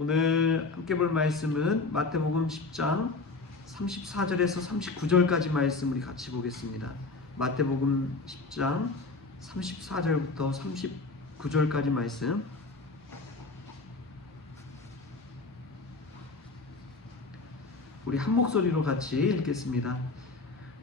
오늘 함께 볼 말씀은 마태복음 10장 34절에서 39절까지 말씀 우리 같이 보겠습니다. 마태복음 10장 34절부터 39절까지 말씀. 우리 한 목소리로 같이 읽겠습니다.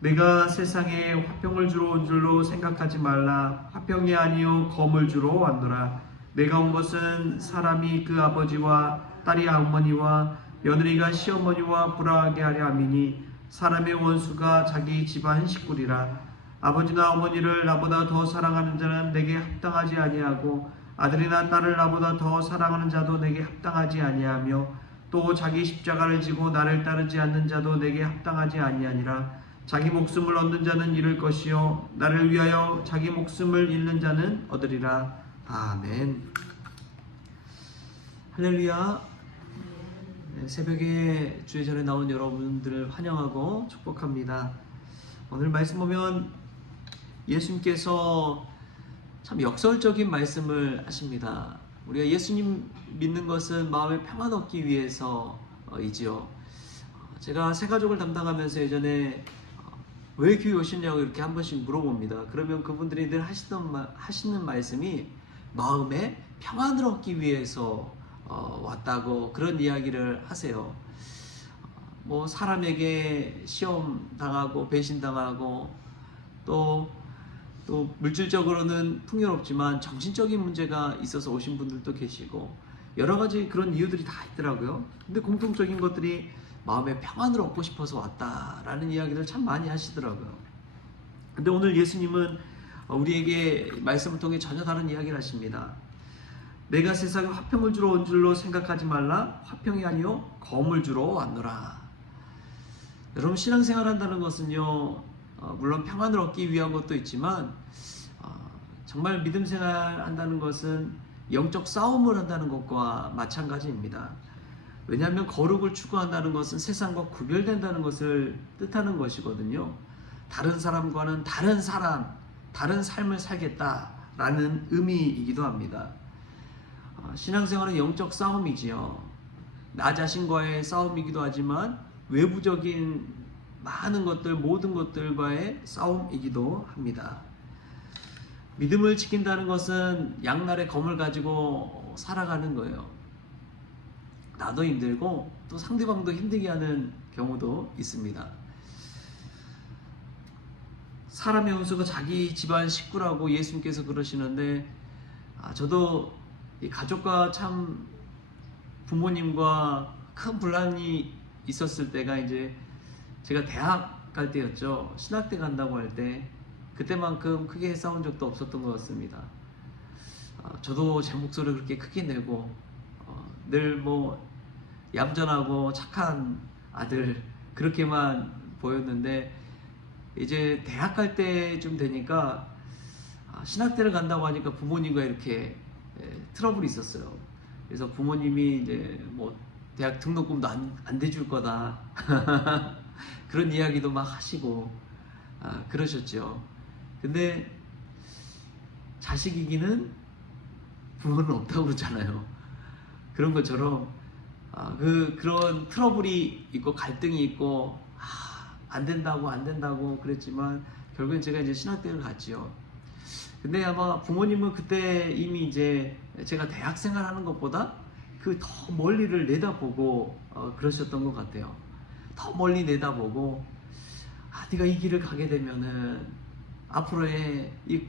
내가 세상에 화평을 주러 온 줄로 생각하지 말라. 화평이 아니요 검을 주러 왔노라. 내가 온 것은 사람이 그 아버지와 딸이 어머니와 며느리가 시어머니와 불화하게 하려 함이니 사람의 원수가 자기 집안 식구리라. 아버지나 어머니를 나보다 더 사랑하는 자는 내게 합당하지 아니하고 아들이나 딸을 나보다 더 사랑하는 자도 내게 합당하지 아니하며 또 자기 십자가를 지고 나를 따르지 않는 자도 내게 합당하지 아니하니라. 자기 목숨을 얻는 자는 잃을 것이요 나를 위하여 자기 목숨을 잃는 자는 얻으리라. 아멘. 할렐루야. 새벽에 주의 전에 나온 여러분들을 환영하고 축복합니다. 오늘 말씀 보면 예수님께서 참 역설적인 말씀을 하십니다. 우리가 예수님 믿는 것은 마음의 평안 얻기 위해서이지요. 제가 새가족을 담당하면서 예전에 왜 교회 오시냐고 이렇게 한 번씩 물어봅니다. 그러면 그분들이 늘 하시는 말씀이 마음의 평안을 얻기 위해서 왔다고 그런 이야기를 하세요. 뭐 사람에게 시험 당하고 배신 당하고 또 물질적으로는 풍요롭지만 정신적인 문제가 있어서 오신 분들도 계시고 여러 가지 그런 이유들이 다 있더라고요. 근데 공통적인 것들이 마음의 평안을 얻고 싶어서 왔다라는 이야기를 참 많이 하시더라고요. 근데 오늘 예수님은 우리에게 말씀을 통해 전혀 다른 이야기를 하십니다. 내가 세상에 화평을 주러 온 줄로 생각하지 말라. 화평이 아니요 검을 주러 왔노라. 여러분, 신앙생활 한다는 것은요 물론 평안을 얻기 위한 것도 있지만 정말 믿음 생활 한다는 것은 영적 싸움을 한다는 것과 마찬가지입니다. 왜냐하면 거룩을 추구한다는 것은 세상과 구별된다는 것을 뜻하는 것이거든요. 다른 사람과는 다른 삶을 살겠다라는 의미이기도 합니다. 신앙생활은 영적 싸움이지요. 나 자신과의 싸움이기도 하지만 외부적인 많은 것들, 모든 것들과의 싸움이기도 합니다. 믿음을 지킨다는 것은 양날의 검을 가지고 살아가는 거예요. 나도 힘들고 또 상대방도 힘들게 하는 경우도 있습니다. 사람의 원수가 자기 집안 식구라고 예수님께서 그러시는데 저도 이 가족과 참 부모님과 큰 분란이 있었을 때가 이제 제가 대학 갈 때였죠. 신학대 간다고 할 때 그때만큼 크게 싸운 적도 없었던 것 같습니다. 저도 제 목소리를 그렇게 크게 내고 늘 뭐 얌전하고 착한 아들 그렇게만 보였는데 이제 대학 갈 때쯤 되니까 신학대를 간다고 하니까 부모님과 이렇게 트러블이 있었어요. 그래서 부모님이 이제 뭐 대학 등록금도 안 대줄 거다 그런 이야기도 막 하시고 그러셨죠. 근데 자식이기는 부모는 없다고 그러잖아요. 그런 것처럼 그런 트러블이 있고 갈등이 있고 안 된다고 그랬지만 결국엔 제가 이제 신학대를 갔지요. 근데 아마 부모님은 그때 이미 이제 제가 대학생활 하는 것보다 그 더 멀리를 내다보고 그러셨던 것 같아요. 더 멀리 내다보고 네가 이 길을 가게 되면은 앞으로의 이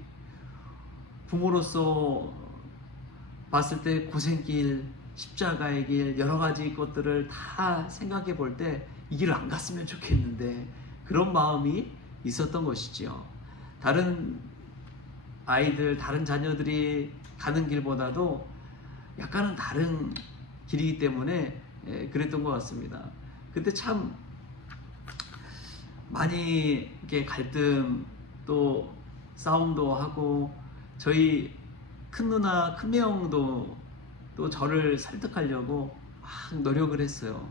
부모로서 봤을 때 고생길, 십자가의 길, 여러 가지 것들을 다 생각해 볼 때 이 길을 안 갔으면 좋겠는데 그런 마음이 있었던 것이지요. 다른 아이들, 다른 자녀들이 가는 길보다도 약간은 다른 길이기 때문에 그랬던 것 같습니다. 그때 참 많이 이렇게 갈등 또 싸움도 하고 저희 큰 누나 큰매형도 또 저를 설득하려고 막 노력을 했어요.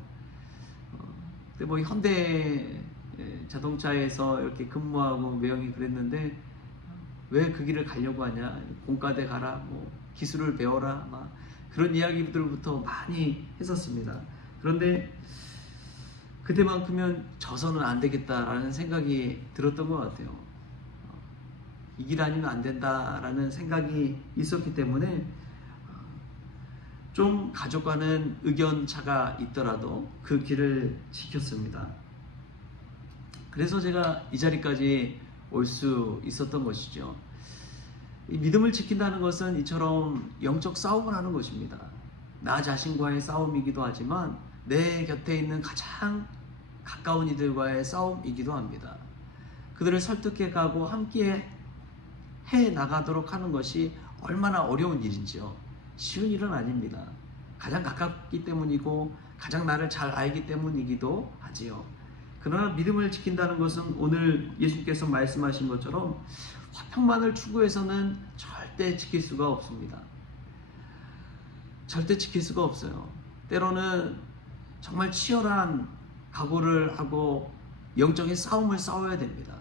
근데 뭐 현대 자동차에서 이렇게 근무하고 매형이 그랬는데 왜 그 길을 가려고 하냐, 공과대 가라, 뭐 기술을 배워라, 막 그런 이야기들부터 많이 했었습니다. 그런데 그때만큼은 져서는 안 되겠다라는 생각이 들었던 것 같아요. 이 길 아니면 안 된다라는 생각이 있었기 때문에 좀 가족과는 의견차가 있더라도 그 길을 지켰습니다. 그래서 제가 이 자리까지 올 수 있었던 것이죠. 이 믿음을 지킨다는 것은 이처럼 영적 싸움을 하는 것입니다. 나 자신과의 싸움이기도 하지만 내 곁에 있는 가장 가까운 이들과의 싸움이기도 합니다. 그들을 설득해 가고 함께 해 나가도록 하는 것이 얼마나 어려운 일인지요. 쉬운 일은 아닙니다. 가장 가깝기 때문이고 가장 나를 잘 알기 때문이기도 하지요. 그러나 믿음을 지킨다는 것은 오늘 예수님께서 말씀하신 것처럼 화평만을 추구해서는 절대 지킬 수가 없습니다. 절대 지킬 수가 없어요. 때로는 정말 치열한 각오를 하고 영적인 싸움을 싸워야 됩니다.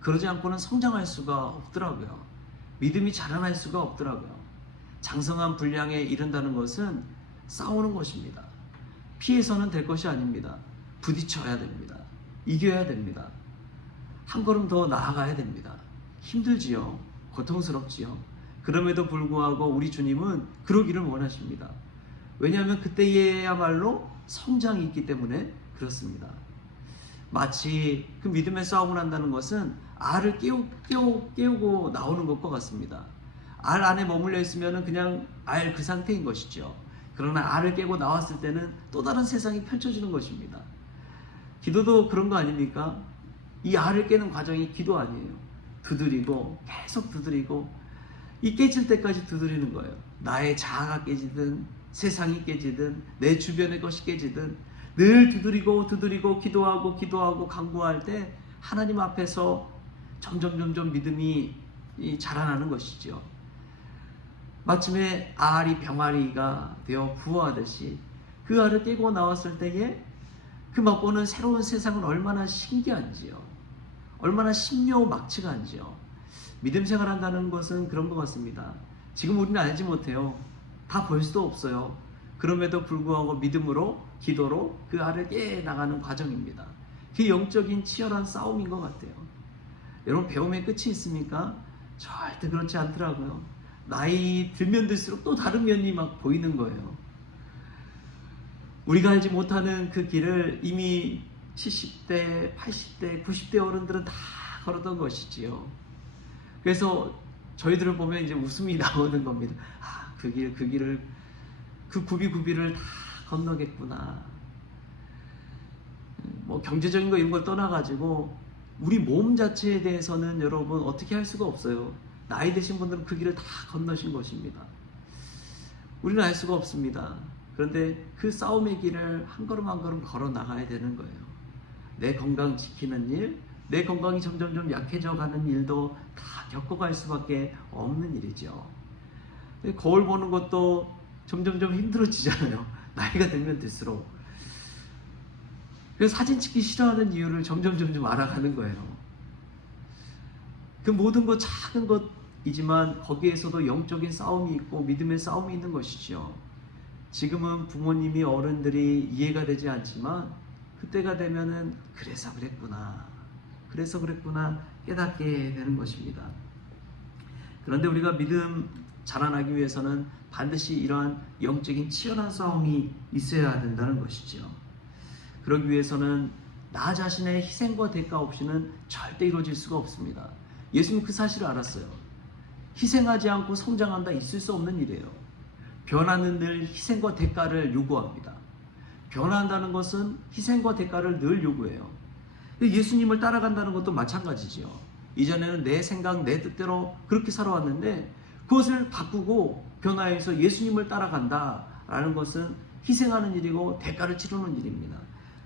그러지 않고는 성장할 수가 없더라고요. 믿음이 자라날 수가 없더라고요. 장성한 분량에 이른다는 것은 싸우는 것입니다. 피해서는 될 것이 아닙니다. 부딪혀야 됩니다. 이겨야 됩니다. 한 걸음 더 나아가야 됩니다. 힘들지요. 고통스럽지요. 그럼에도 불구하고 우리 주님은 그러기를 원하십니다. 왜냐하면 그때에야말로 성장이 있기 때문에 그렇습니다. 마치 그 믿음의 싸움을 한다는 것은 알을 깨우고 나오는 것과 같습니다. 알 안에 머물러 있으면 그냥 알 그 상태인 것이죠. 그러나 알을 깨고 나왔을 때는 또 다른 세상이 펼쳐지는 것입니다. 기도도 그런 거 아닙니까? 이 알을 깨는 과정이 기도 아니에요. 두드리고 계속 두드리고 이 깨질 때까지 두드리는 거예요. 나의 자아가 깨지든 세상이 깨지든 내 주변의 것이 깨지든 늘 두드리고 기도하고 간구할 때 하나님 앞에서 점점 믿음이 자라나는 것이죠. 마침에 알이 병아리가 되어 부화하듯이 그 알을 깨고 나왔을 때에 그 맛보는 새로운 세상은 얼마나 신기한지요. 얼마나 신묘막측한지요. 믿음 생활한다는 것은 그런 것 같습니다. 지금 우리는 알지 못해요. 다 볼 수도 없어요. 그럼에도 불구하고 믿음으로 기도로 그 알을 깨나가는 과정입니다. 그게 영적인 치열한 싸움인 것 같아요. 여러분 배움의 끝이 있습니까? 절대 그렇지 않더라고요. 나이 들면 들수록 또 다른 면이 막 보이는 거예요. 우리가 알지 못하는 그 길을 이미 70대, 80대, 90대 어른들은 다 걸었던 것이지요. 그래서 저희들을 보면 이제 웃음이 나오는 겁니다. 아, 그 길을, 그 구비를 다 건너겠구나. 뭐 경제적인 거 이런 걸 떠나가지고 우리 몸 자체에 대해서는 여러분 어떻게 할 수가 없어요. 나이 드신 분들은 그 길을 다 건너신 것입니다. 우리는 알 수가 없습니다. 그런데 그 싸움의 길을 한 걸음 한 걸음 걸어 나가야 되는 거예요. 내 건강 지키는 일, 내 건강이 점점 약해져 가는 일도 다 겪어갈 수밖에 없는 일이죠. 거울 보는 것도 점점 힘들어지잖아요. 나이가 들면 들수록. 그래서 사진 찍기 싫어하는 이유를 점점 알아가는 거예요. 그 모든 것 작은 것이지만 거기에서도 영적인 싸움이 있고 믿음의 싸움이 있는 것이죠. 지금은 부모님이 어른들이 이해가 되지 않지만 그때가 되면은 그래서 그랬구나 깨닫게 되는 것입니다. 그런데 우리가 믿음 자라나기 위해서는 반드시 이러한 영적인 치열한 싸움이 있어야 된다는 것이죠. 그러기 위해서는 나 자신의 희생과 대가 없이는 절대 이루어질 수가 없습니다. 예수님은 그 사실을 알았어요. 희생하지 않고 성장한다 있을 수 없는 일이에요. 변화는 늘 희생과 대가를 요구합니다. 변화한다는 것은 희생과 대가를 늘 요구해요. 예수님을 따라간다는 것도 마찬가지죠. 이전에는 내 생각, 내 뜻대로 그렇게 살아왔는데 그것을 바꾸고 변화해서 예수님을 따라간다라는 것은 희생하는 일이고 대가를 치르는 일입니다.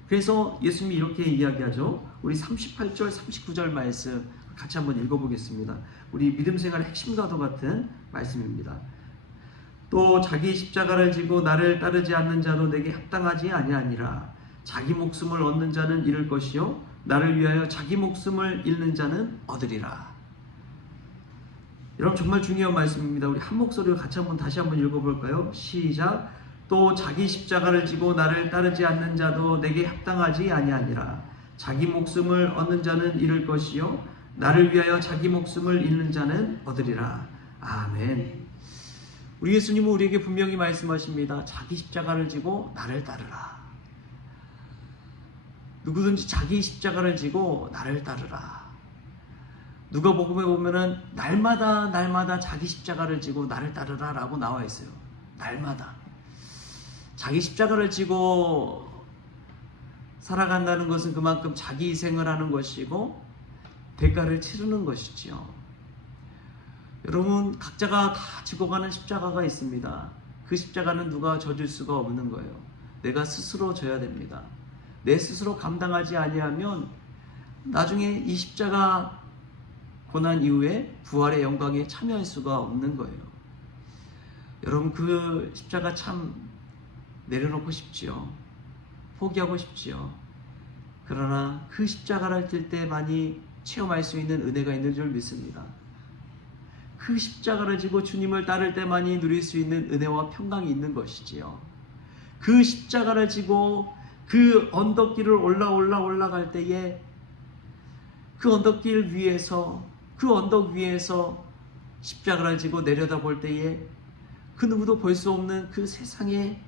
그래서 예수님이 이렇게 이야기하죠. 우리 38절, 39절 말씀 같이 한번 읽어보겠습니다. 우리 믿음 생활의 핵심과도 같은 말씀입니다. 또 자기 십자가를 지고 나를 따르지 않는 자도 내게 합당하지 아니하니라. 자기 목숨을 얻는 자는 잃을 것이요 나를 위하여 자기 목숨을 잃는 자는 얻으리라. 여러분 정말 중요한 말씀입니다. 우리 한 목소리로 같이 다시 한번 읽어볼까요? 시작. 또 자기 십자가를 지고 나를 따르지 않는 자도 내게 합당하지 아니하니라. 자기 목숨을 얻는 자는 잃을 것이요 나를 위하여 자기 목숨을 잃는 자는 얻으리라. 아멘. 우리 예수님은 우리에게 분명히 말씀하십니다. 자기 십자가를 지고 나를 따르라. 누구든지 자기 십자가를 지고 나를 따르라. 누가복음에 보면은 날마다 자기 십자가를 지고 나를 따르라 라고 나와 있어요. 날마다 자기 십자가를 지고 살아간다는 것은 그만큼 자기 희생을 하는 것이고 대가를 치르는 것이지요. 여러분 각자가 다 지고 가는 십자가가 있습니다. 그 십자가는 누가 져줄 수가 없는 거예요. 내가 스스로 져야 됩니다. 내 스스로 감당하지 아니하면 나중에 이 십자가 고난 이후에 부활의 영광에 참여할 수가 없는 거예요. 여러분 그 십자가 참 내려놓고 싶지요. 포기하고 싶지요. 그러나 그 십자가를 들 때만이 체험할 수 있는 은혜가 있는 줄 믿습니다. 그 십자가를 지고 주님을 따를 때만이 누릴 수 있는 은혜와 평강이 있는 것이지요. 그 십자가를 지고 그 언덕길을 올라갈 때에 그 언덕길 위에서 그 언덕 위에서 십자가를 지고 내려다볼 때에 그 누구도 볼 수 없는 그 세상의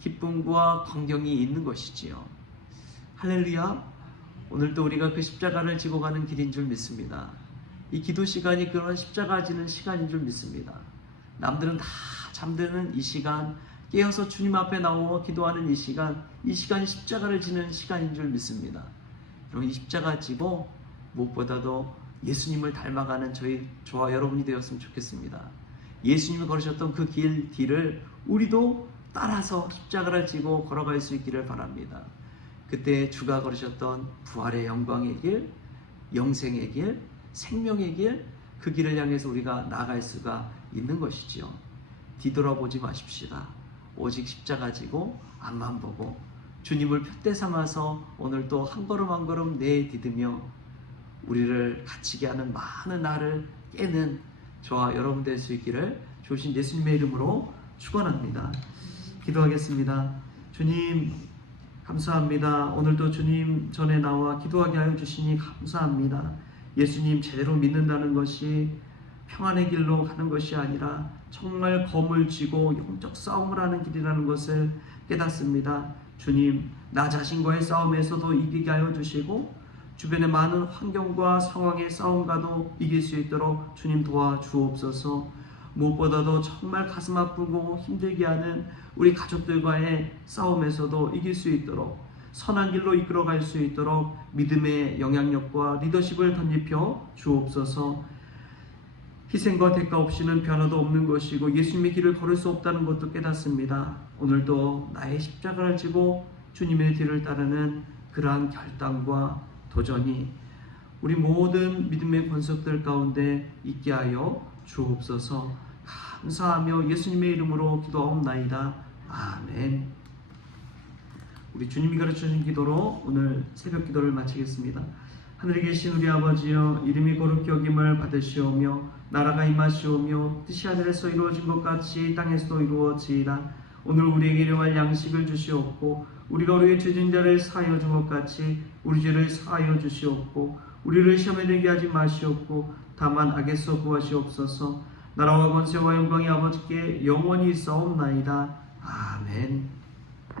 기쁨과 광경이 있는 것이지요. 할렐루야. 오늘도 우리가 그 십자가를 지고 가는 길인 줄 믿습니다. 이 기도 시간이 그런 십자가 지는 시간인 줄 믿습니다. 남들은 다 잠드는 이 시간, 깨어서 주님 앞에 나오고 기도하는 이 시간이 십자가를 지는 시간인 줄 믿습니다. 여러분 이 십자가 지고 무엇보다도 예수님을 닮아가는 저와 여러분이 되었으면 좋겠습니다. 예수님이 걸으셨던 그 길을 우리도 따라서 십자가를 지고 걸어갈 수 있기를 바랍니다. 그때 주가 걸으셨던 부활의 영광의 길, 영생의 길, 생명의 길, 그 길을 향해서 우리가 나아갈 수가 있는 것이지요. 뒤돌아보지 마십시다. 오직 십자가 지고 앞만 보고 주님을 푯대 삼아서 오늘도 한 걸음 한 걸음 내디디며 우리를 갇히게 하는 많은 나를 깨는 저와 여러분 될 수 있기를 주신 예수님의 이름으로 축원합니다. 기도하겠습니다. 주님 감사합니다. 오늘도 주님 전에 나와 기도하게 하여 주시니 감사합니다. 예수님 제대로 믿는다는 것이 평안의 길로 가는 것이 아니라 정말 검을 쥐고 영적 싸움을 하는 길이라는 것을 깨닫습니다. 주님 나 자신과의 싸움에서도 이기게 하여 주시고 주변의 많은 환경과 상황의 싸움과도 이길 수 있도록 주님 도와주옵소서. 무엇보다도 정말 가슴 아프고 힘들게 하는 우리 가족들과의 싸움에서도 이길 수 있도록 선한 길로 이끌어갈 수 있도록 믿음의 영향력과 리더십을 덧입혀 주옵소서. 희생과 대가 없이는 변화도 없는 것이고 예수님의 길을 걸을 수 없다는 것도 깨닫습니다. 오늘도 나의 십자가를 지고 주님의 뒤를 따르는 그러한 결단과 도전이 우리 모든 믿음의 권속들 가운데 있게 하여 주옵소서. 감사하며 예수님의 이름으로 기도하옵나이다. 아멘. 우리 주님이 가르쳐주신 기도로 오늘 새벽 기도를 마치겠습니다. 하늘에 계신 우리 아버지여, 이름이 거룩히 여김을 받으시오며 나라가 임하시오며 뜻이 하늘에서 이루어진 것 같이 땅에서도 이루어지이다. 오늘 우리에게 일용할 양식을 주시옵고 우리가 우리의 죄진 자를 사하여 준 것 같이 우리 죄를 사하여 주시옵고 우리를 시험에 들게 하지 마시옵고 다만 악에서 구하시옵소서. 나라와 권세와 영광이 아버지께 영원히 있사옵나이다. 아멘.